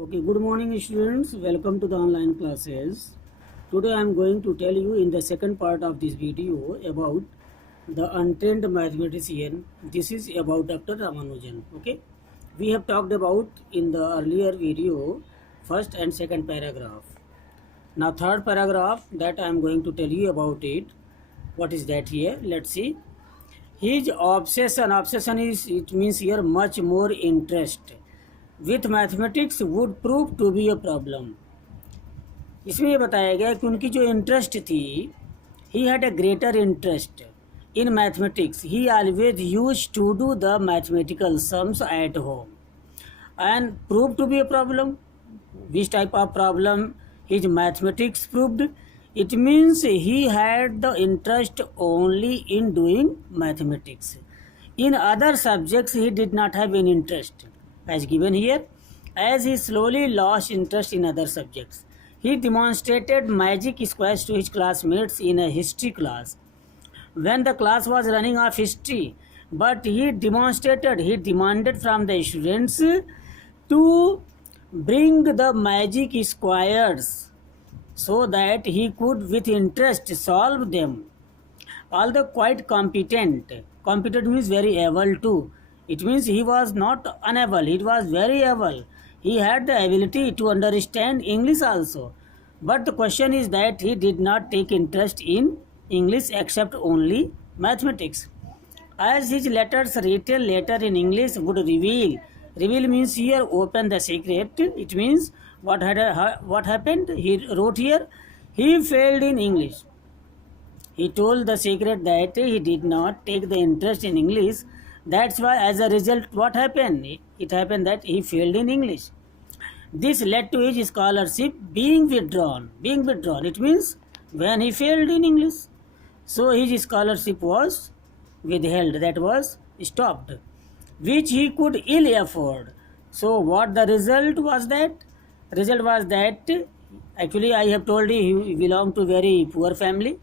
Okay, good morning students. Welcome to the online classes. Today I am going to tell you in the second part of this video about the untrained mathematician. This is about Dr. Ramanujan. Okay, we have talked about in the earlier video first and second paragraph. Now third paragraph that I am going to tell you about it. What is that here? Let's see. His obsession is, it means here, much more interest with mathematics would prove to be a problem. इसमें ये बताया गया कि उनकी जो interest थी, he had a greater interest in mathematics. He always used to do the mathematical sums at home and proved to be a problem. Which type of problem his mathematics proved? It means he had the interest only in doing mathematics. In other subjects he did not have any interest, as given here. As he slowly lost interest in other subjects, he demonstrated magic squares to his classmates in a history class. When the class was running off history, but he demanded from the students to bring the magic squares so that he could with interest solve them. Although quite competent means very able too. It means he was not unable, he was very able. He had the ability to understand English also. But the question is that he did not take interest in English except only mathematics. As his letters written later in English would reveal means here open the secret. It means what happened, he wrote here, he failed in English. He told the secret that he did not take the interest in English. That's why as a result what happened? It happened that he failed in English. This led to his scholarship being withdrawn. It means when he failed in English. So his scholarship was withheld, that was stopped, which he could ill afford. So what the result was that? Result was that actually I have told you he belonged to very poor family.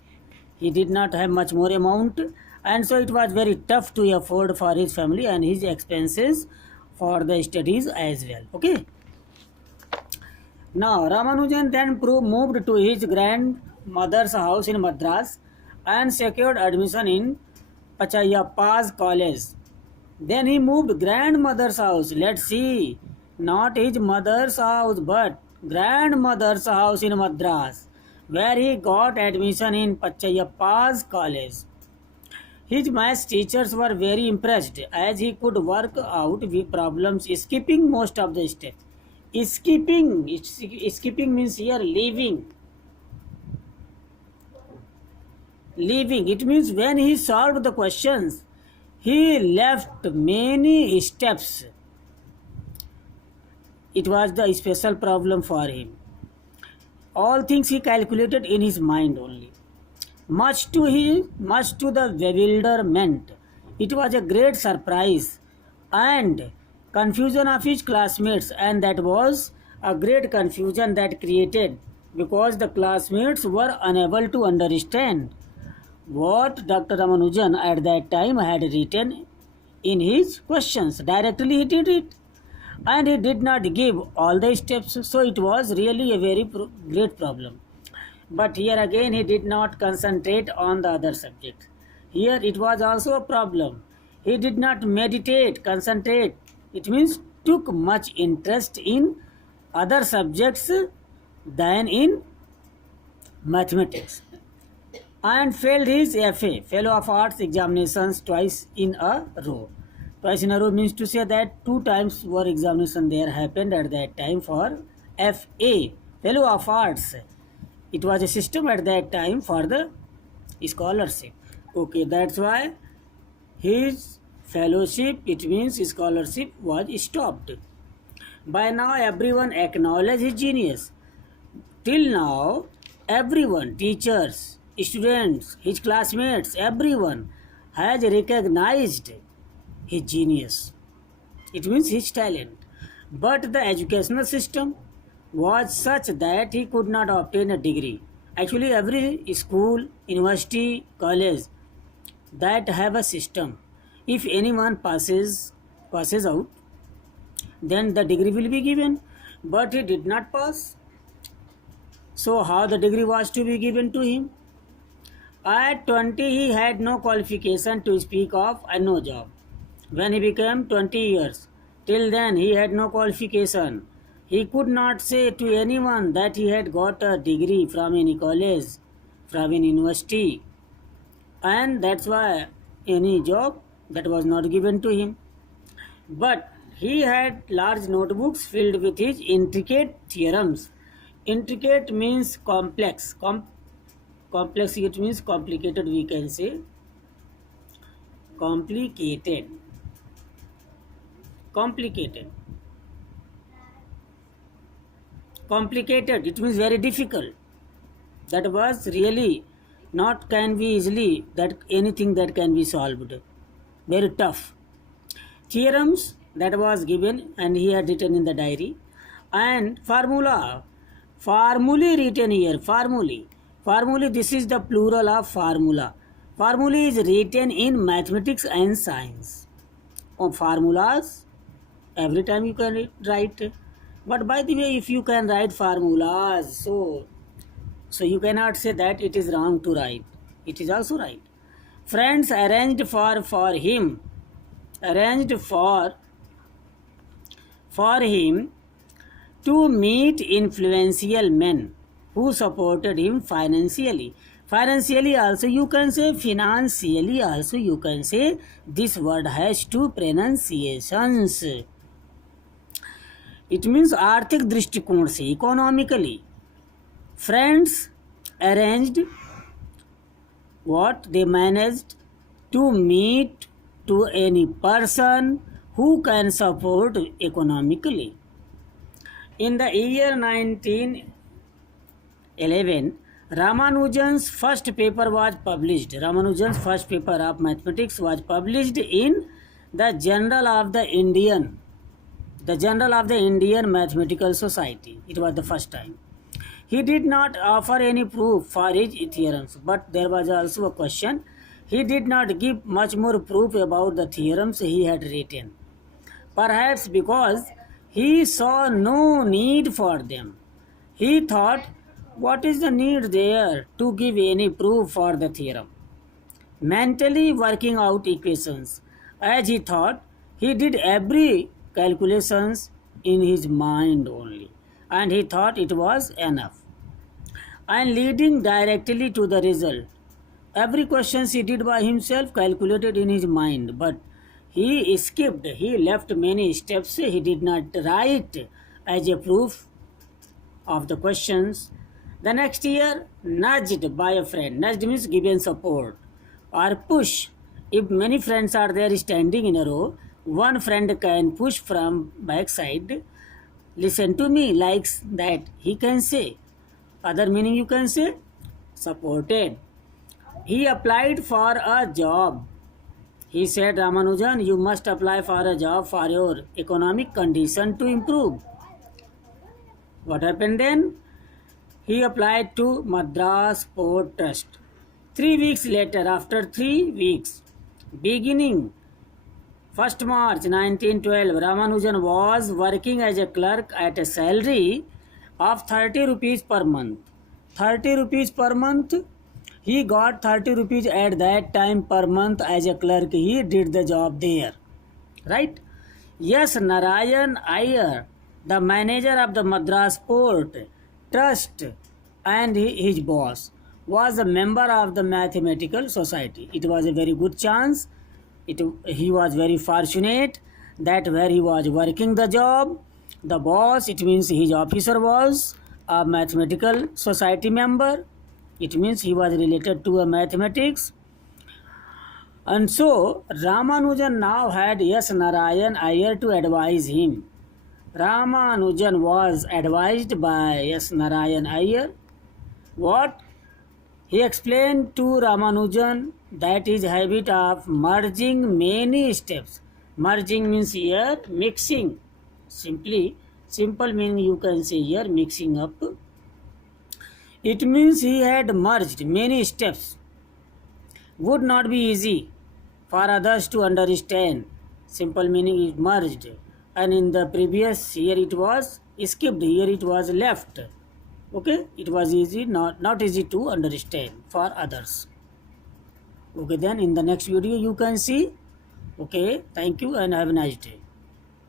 He did not have much more amount, and so it was very tough to afford for his family and his expenses for the studies as well. Okay. Now Ramanujan then moved to his grandmother's house in Madras and secured admission in Pachaiyappa's college. Then he moved grandmother's house. Let's see, not his mother's house but grandmother's house in Madras, where he got admission in Pachaiyappa's college. His maths teachers were very impressed as he could work out with problems skipping most of the steps. Skipping means here leaving. It means when he solved the questions, he left many steps. It was the special problem for him. All things he calculated in his mind only. Much to the bewilderment, it was a great surprise and confusion of his classmates, and that was a great confusion that created because the classmates were unable to understand what Dr. Ramanujan at that time had written in his questions. Directly he did it, and he did not give all the steps, so it was really a very great problem. But here again he did not concentrate on the other subjects. Here it was also a problem. He did not concentrate. It means took much interest in other subjects than in mathematics, and failed his FA, Fellow of Arts examinations twice in a row. Twice in a row means to say that 2 times were examination there happened at that time for FA, Fellow of Arts. It was a system at that time for the scholarship. Okay, that's why his fellowship, it means scholarship, was stopped. By now everyone acknowledged his genius. Till now everyone, teachers, students, his classmates, everyone has recognized his genius. It means his talent. But the educational system was such that he could not obtain a degree. Actually every school, university, college that have a system, if anyone passes out, then the degree will be given. but he did not pass. So how the degree was to be given to him? At 20, he had no qualification to speak of and no job. When he became 20 years, till then he had no qualification. He could not say to anyone that he had got a degree from any college, from any university, and that's why any job that was not given to him. But he had large notebooks filled with his intricate theorems. Intricate means complex. Complex, it means complicated, we can say. Complicated. Complicated. Complicated, it means very difficult. That was really not can be easily that anything that can be solved. Very tough. Theorems that was given and he had written in the diary, and formulae written here. Formulae, this is the plural of formula. Formulae is written in mathematics and science. Formulas, every time you can write, but by the way, if you can write formulas, so you cannot say that it is wrong to write. It is also right. Friends arranged for him to meet influential men who supported him financially. Financially also you can say, financially also you can say. This word has two pronunciations. It means आर्थिक दृष्टिकोण से, economically. Friends arranged what they managed to meet to any person who can support economically. In the year 1911, Ramanujan's first paper was published. Ramanujan's first paper of mathematics was published in the Journal of the Indian Mathematical Society. It was the first time. He did not offer any proof for his theorems, but there was also a question. He did not give much more proof about the theorems he had written, perhaps because he saw no need for them. He thought, what is the need there to give any proof for the theorem? Mentally working out equations, as he thought, he did every calculations in his mind only, and he thought it was enough, and leading directly to the result. Every question he did by himself, calculated in his mind, but he left many steps he did not write as a proof of the questions. The next year, nudged by a friend. Nudged means given support or push. If many friends are there standing in a row, one friend can push from backside. Listen to me, like that he can say. Other meaning you can say, supported. He applied for a job. He said, Ramanujan, you must apply for a job for your economic condition to improve. What happened then? He applied to Madras Port Trust. 3 weeks later, after 3 weeks, beginning 1st March 1912, Ramanujan was working as a clerk at a salary of 30 rupees per month. 30 rupees per month. He got 30 rupees at that time per month as a clerk. He did the job there. Right? Yes, Narayan Iyer, the manager of the Madras Port Trust and his boss, was a member of the Mathematical Society. It was a very good chance. He was very fortunate that where he was working the job, the boss, it means his officer, was a Mathematical Society member. It means he was related to a mathematics. And so Ramanujan now had S. Narayan Iyer to advise him. Ramanujan was advised by S. Narayan Iyer. What? He explained to Ramanujan that his habit of merging many steps. Merging means here mixing. Simple meaning you can say here mixing up. It means he had merged many steps. Would not be easy for others to understand. Simple meaning is merged. And in the previous year it was skipped. Here it was left. Okay, it was easy, not easy to understand for others. Okay, then in the next video you can see. Okay, thank you and have a nice day.